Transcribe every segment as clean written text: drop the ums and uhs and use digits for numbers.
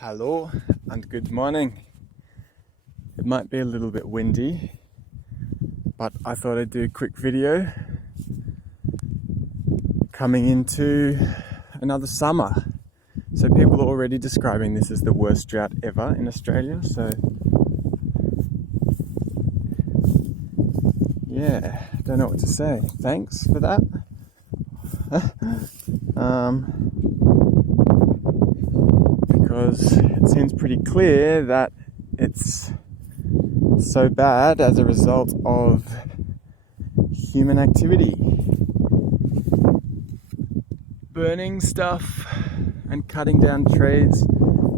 Hello and good morning. It might be a little bit windy, but I thought I'd do a quick video coming into another summer. So people are already describing this as the worst drought ever in Australia. So yeah, I don't know what to say. Thanks for that. Because it seems pretty clear that it's so bad as a result of human activity. Burning stuff and cutting down trees,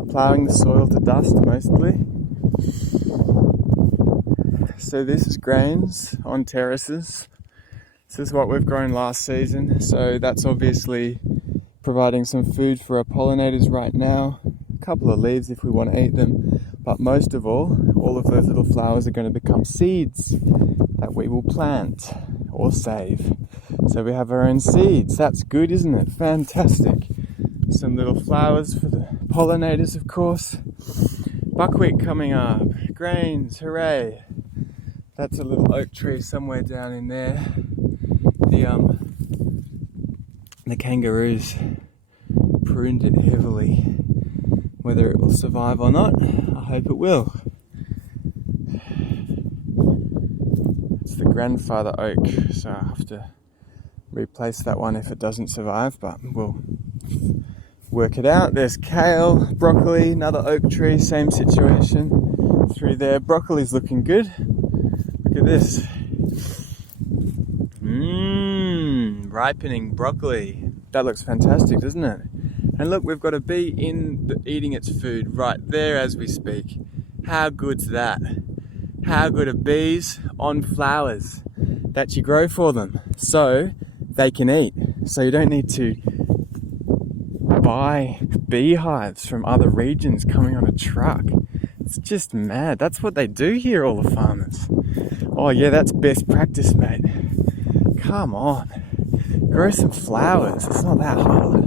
ploughing the soil to dust mostly. So this is grains on terraces. This is what we've grown last season. So that's obviously providing some food for our pollinators right now. A couple of leaves if we want to eat them. But most of all of those little flowers are going to become seeds that we will plant or save. So we have our own seeds. That's good, isn't it? Fantastic. Some little flowers for the pollinators, of course. Buckwheat coming up. Grains, hooray. That's a little oak tree somewhere down in there. The kangaroos pruned it heavily. Whether it will survive or not, I hope it will. It's the grandfather oak, so I have to replace that one if it doesn't survive, but we'll work it out. There's kale, broccoli, another oak tree, same situation through there. Broccoli's looking good. Look at this. Ripening broccoli. That looks fantastic, doesn't it? And look, we've got a bee eating its food right there as we speak. How good's that? How good are bees on flowers that you grow for them so they can eat? So you don't need to buy beehives from other regions coming on a truck. It's just mad. That's what they do here, all the farmers. Oh yeah, that's best practice, mate. Come on. Grow some flowers. It's not that hard.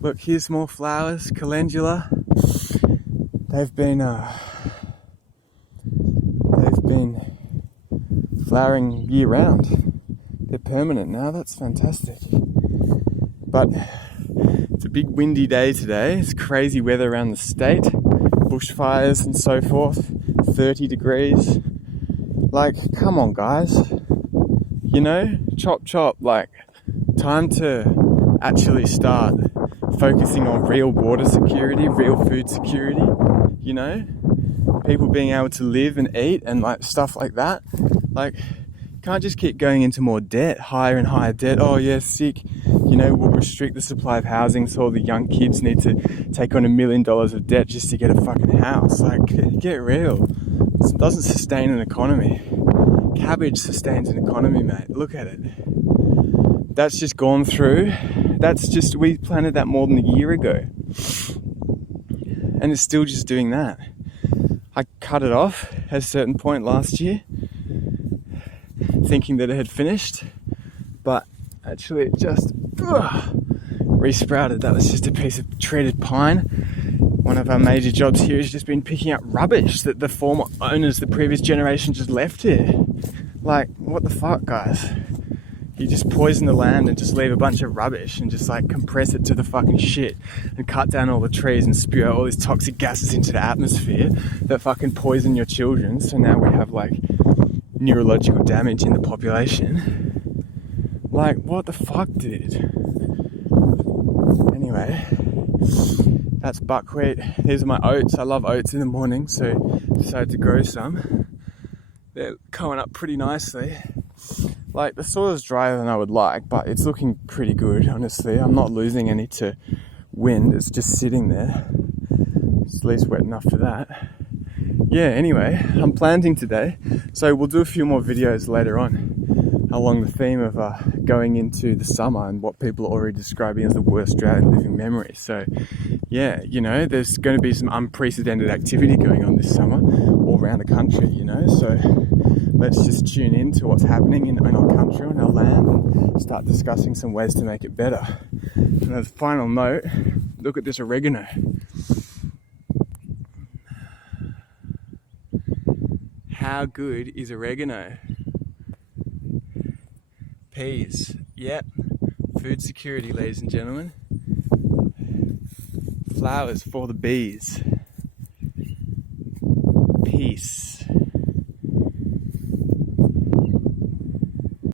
Look, here's more flowers. Calendula. They've been flowering year round. They're permanent now. That's fantastic. But it's a big windy day today. It's crazy weather around the state. Bushfires and so forth. 30 degrees. Like, come on, guys. You know, chop chop. Like, time to actually start focusing on real water security, real food security, you know, people being able to live and eat and like stuff like that. Like, can't just keep going into more debt, higher and higher debt. Oh yeah, sick, you know, we'll restrict the supply of housing so all the young kids need to take on $1 million of debt just to get a fucking house. Like, get real. It doesn't sustain an economy. Cabbage sustains an economy, mate. Look at it. That's just gone through. We planted that more than a year ago. And it's still just doing that. I cut it off at a certain point last year, thinking that it had finished. But actually it just resprouted. That was just a piece of treated pine. One of our major jobs here has just been picking up rubbish that the former owners, the previous generation, just left here. Like, what the fuck, guys? You just poison the land and just leave a bunch of rubbish and just like compress it to the fucking shit and cut down all the trees and spew out all these toxic gases into the atmosphere that fucking poison your children. So now we have like neurological damage in the population. Like, what the fuck, dude? Anyway, that's buckwheat. These are my oats. I love oats in the morning, so decided to grow some. They're coming up pretty nicely. Like, the soil's drier than I would like, but it's looking pretty good, honestly. I'm not losing any to wind. It's just sitting there. It's at least wet enough for that. Yeah, anyway, I'm planting today. So we'll do a few more videos later on along the theme of going into the summer and what people are already describing as the worst drought in living memory. So yeah, you know, there's going to be some unprecedented activity going on this summer all around the country, you know. So let's just tune in to what's happening in our country, on our land, and start discussing some ways to make it better. And as a final note, look at this oregano. how good is oregano? Peas. Yep. Food security, ladies and gentlemen. Flowers for the bees. Peace.